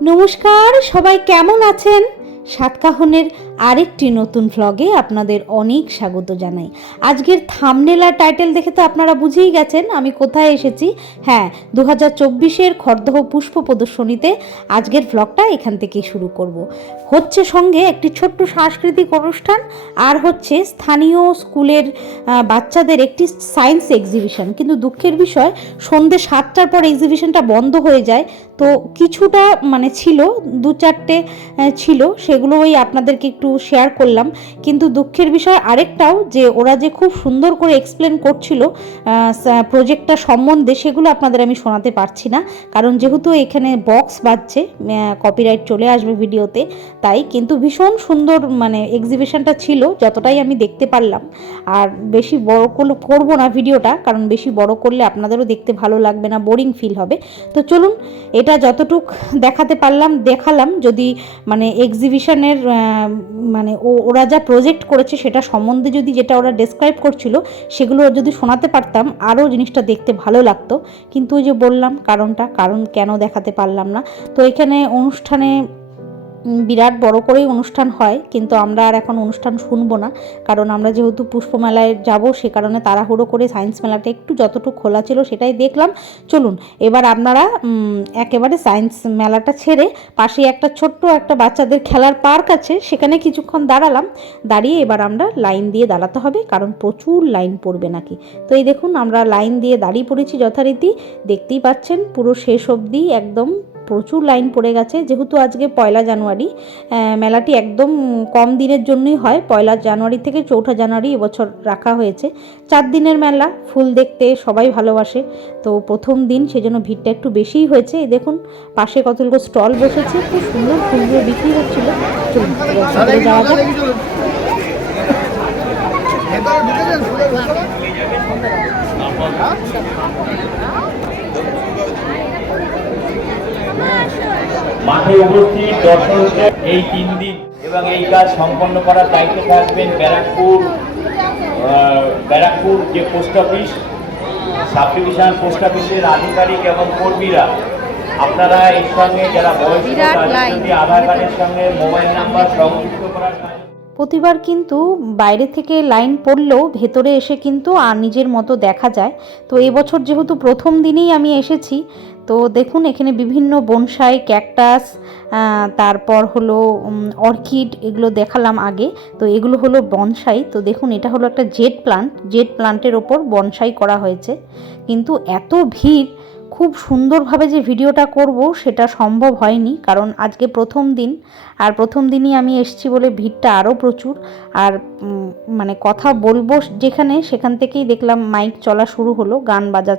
নমস্কার সবাই কেমন আছেন? সাতকাহনের আরেকটি নতুন ভ্লগে আপনাদের অনেক স্বাগত জানাই। আজকের থামনেল টাইটেল দেখে তো আপনারা বুঝেই গেছেন আমি কোথায় এসেছি। হ্যাঁ দু হাজার চব্বিশের খর্দহ পুষ্প প্রদর্শনীতে আজকের ভ্লগটা এখান থেকেই শুরু করব। হচ্ছে সঙ্গে একটি ছোট্ট সাংস্কৃতিক অনুষ্ঠান আর হচ্ছে স্থানীয় স্কুলের বাচ্চাদের একটি সায়েন্স এক্সিবিশন কিন্তু দুঃখের বিষয়, সন্ধে সাতটার পর এক্সিবিশনটা বন্ধ হয়ে যায়। তো কিছুটা মানে ছিল, দু চারটে ছিল সেগুলো ওই আপনাদেরকে একটু শেয়ার করলাম। কিন্তু দুঃখের বিষয় আরেকটাও যে ওরা যে খুব সুন্দর করে এক্সপ্লেন করছিল প্রজেক্টটা সম্বন্ধে সেগুলো আপনাদের আমি শোনাতে পারছি না। কারণ যেহেতু এখানে বক্স বাজছে কপিরাইট চলে আসবে ভিডিওতে, তাই কিন্তু ভীষণ সুন্দর মানে এক্সিবিশনটা ছিল, যতটাই আমি দেখতে পারলাম। আর বেশি বড় করব না ভিডিওটা, কারণ বেশি বড় করলে আপনাদেরও দেখতে ভালো লাগবে না বোরিং ফিল হবে। তো চলুন, এটা যতটুক দেখাতে পারলাম, দেখালাম। যদি মানে এক্সিবিশনের মানে ও- ওরা যা প্রজেক্ট করেছে সেটা সম্বন্ধে যদি যেটা ওরা ডেসক্রাইব করছিল, সেগুলো যদি শোনাতে পারতাম, আরও জিনিসটা দেখতে ভালো লাগতো। কিন্তু ওই যে বললাম কারণটা, কারণ কেন দেখাতে পারলাম না। তো এখানে অনুষ্ঠানে বিরাট বড় করেই অনুষ্ঠান হয়, কিন্তু আমরা আর এখন অনুষ্ঠান শুনব না। কারণ আমরা যেহেতু পুষ্পমেলায় যাব, সে কারণে তাড়াহুড়ো করে সায়েন্স মেলাটা একটু যতটুকু খোলা ছিল সেটাই দেখলাম। চলুন, এবার আপনারা একেবারে সায়েন্স মেলাটা ছেড়ে পাশে একটা ছোট্ট একটা বাচ্চাদের খেলার পার্ক আছে, সেখানে কিছুক্ষণ দাঁড়ালাম। দাঁড়িয়ে এবার আমরা লাইন দিয়ে দাঁড়াতে হবে, কারণ প্রচুর লাইন পড়বে নাকি। তো এই দেখুন, আমরা লাইন দিয়ে দাঁড়িয়ে পড়েছি যথারীতি। দেখতেই পাচ্ছেন, পুরো শেষ অবধি একদম প্রচুর লাইন পড়ে গেছে। যেহেতু আজকে পয়লা জানুয়ারি মেলাটি একদম কম দিনের জন্যই হয়। পয়লা জানুয়ারি থেকে চৌঠা জানুয়ারি এবছর রাখা হয়েছে। চার দিনের মেলা ফুল দেখতে সবাই ভালোবাসে। তো প্রথম দিন সেজন্য ভিড়টা একটু বেশিই হয়েছে। এই দেখুন পাশে কতগুলো স্টল বসেছে। খুব সুন্দর ফুলগুলো বিক্রি হচ্ছিল। চলুন এবার ভেতরে যাওয়া যাক মাঠে উপস্থিত দর্শকদের এই তিন দিন এবং এই কাজ সম্পন্ন করার দায়িত্বে থাকবেন ব্যারাকপুর ব্যারাকপুর যে post office sub division post অফিসের আধিকারিক এবং কর্মীরা। আপনারা এর সঙ্গে যারা বয়স্ক আধার কার্ডের সঙ্গে মোবাইল নাম্বার সংযুক্ত করার প্রতিবার কিন্তু বাইরে থেকে লাইন পড়লেও ভেতরে এসে কিন্তু আর নিজের মতো দেখা যায়। তো এবছর যেহেতু প্রথম দিনেই আমি এসেছি, তো দেখুন এখানে বিভিন্ন বনসাই, ক্যাকটাস তারপর হলো অর্কিড এগুলো দেখালাম আগে। তো এগুলো হলো বনসাই। তো দেখুন এটা হলো একটা জেট প্লান্ট। জেট প্লান্টের ওপর বনসাই করা হয়েছে। কিন্তু এত ভিড় খুব সুন্দরভাবে যে ভিডিওটা করব সেটা সম্ভব হয়নি, কারণ আজকে প্রথম দিন। আর প্রথম দিনই আমি এসেছি বলে ভিড়টা আরও প্রচুর। আর মানে কথা বলব যেখানে, সেখান থেকেই দেখলাম মাইক চলা শুরু হলো, গান বাজা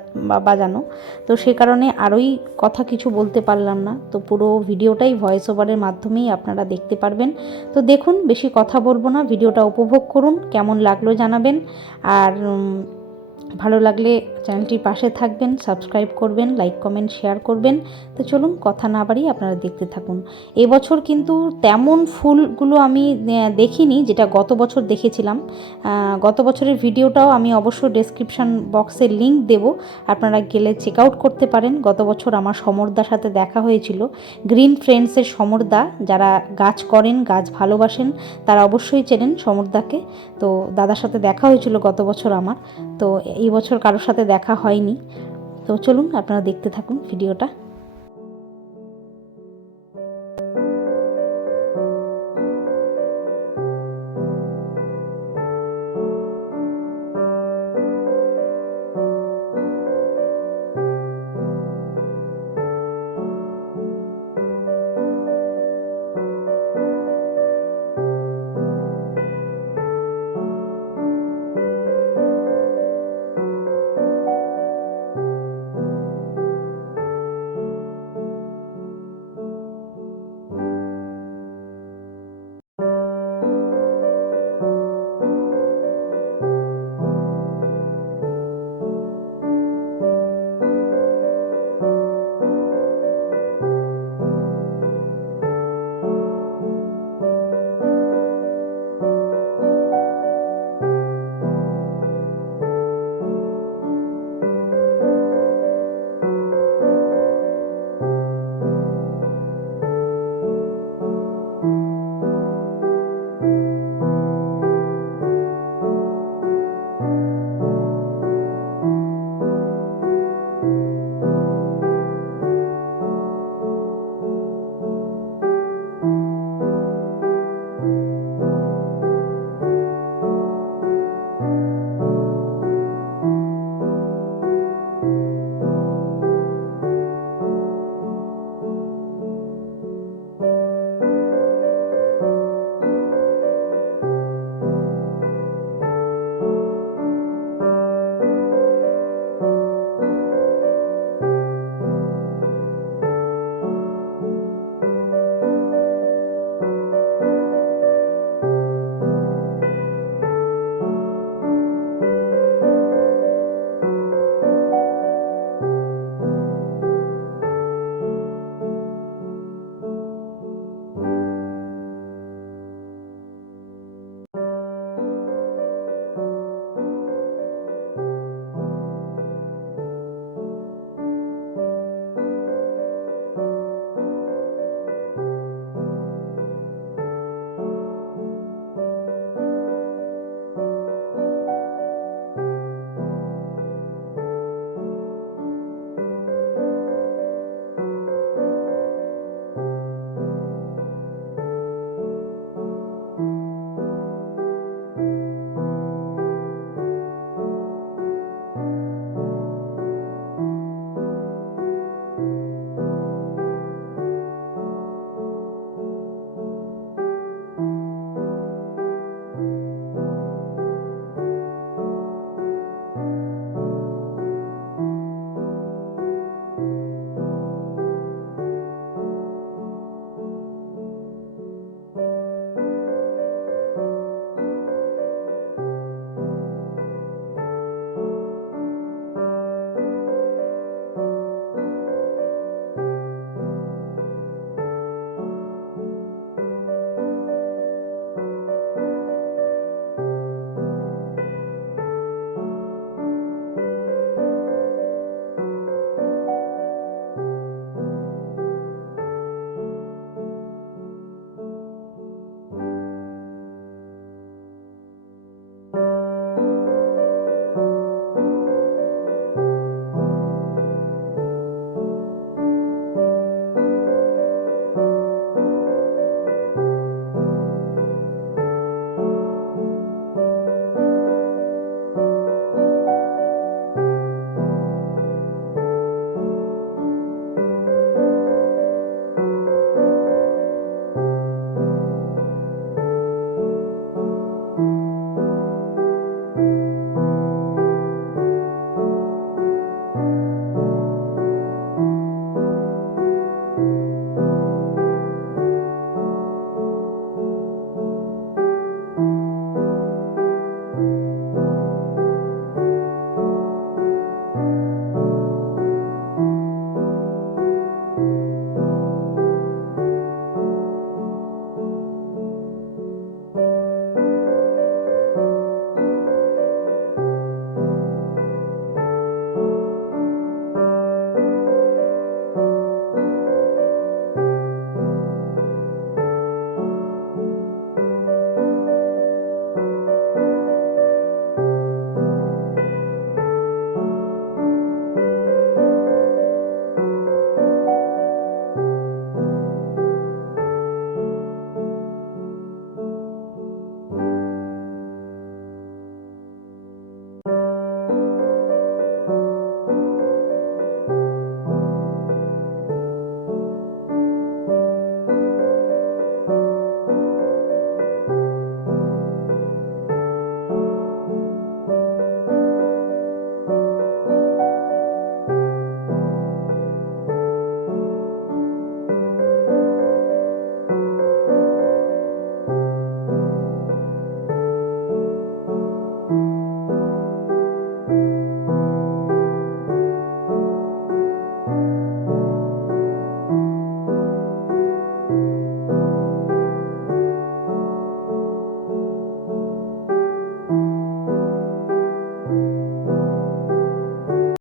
বাজানো। তো সে কারণে আরোই কথা কিছু বলতে পারলাম না। তো পুরো ভিডিওটাই ভয়েস ওভারের মাধ্যমেই আপনারা দেখতে পারবেন। তো দেখুন, বেশি কথা বলব না, ভিডিওটা উপভোগ করুন, কেমন লাগল জানাবেন। আর ভালো লাগলে চ্যানেলটির পাশে থাকবেন, সাবস্ক্রাইব করবেন, লাইক, কমেন্ট, শেয়ার করবেন। তো চলুন কথা না বাড়িয়ে আপনারা দেখতে থাকুন। এবছর কিন্তু তেমন ফুলগুলো আমি দেখিনি, যেটা গত বছর দেখেছিলাম। গত বছরের ভিডিওটাও আমি অবশ্য ডেসক্রিপশন বক্সে লিংক দেব। আপনারা গেলে চেক আউট করতে পারেন। গত বছর আমার সমরদার সাথে দেখা হয়েছিল। গ্রিন ফ্রেন্ডসের সমরদা, যারা গাছ করেন, গাছ ভালোবাসেন, তারা অবশ্যই চেনেন সমরদাকে। তো দাদার সাথে দেখা হয়েছিল গত বছর আমার। তো এই বছর কারোর সাথে দেখা হয়নি। তো চলুন আপনারা দেখতে থাকুন ভিডিওটা।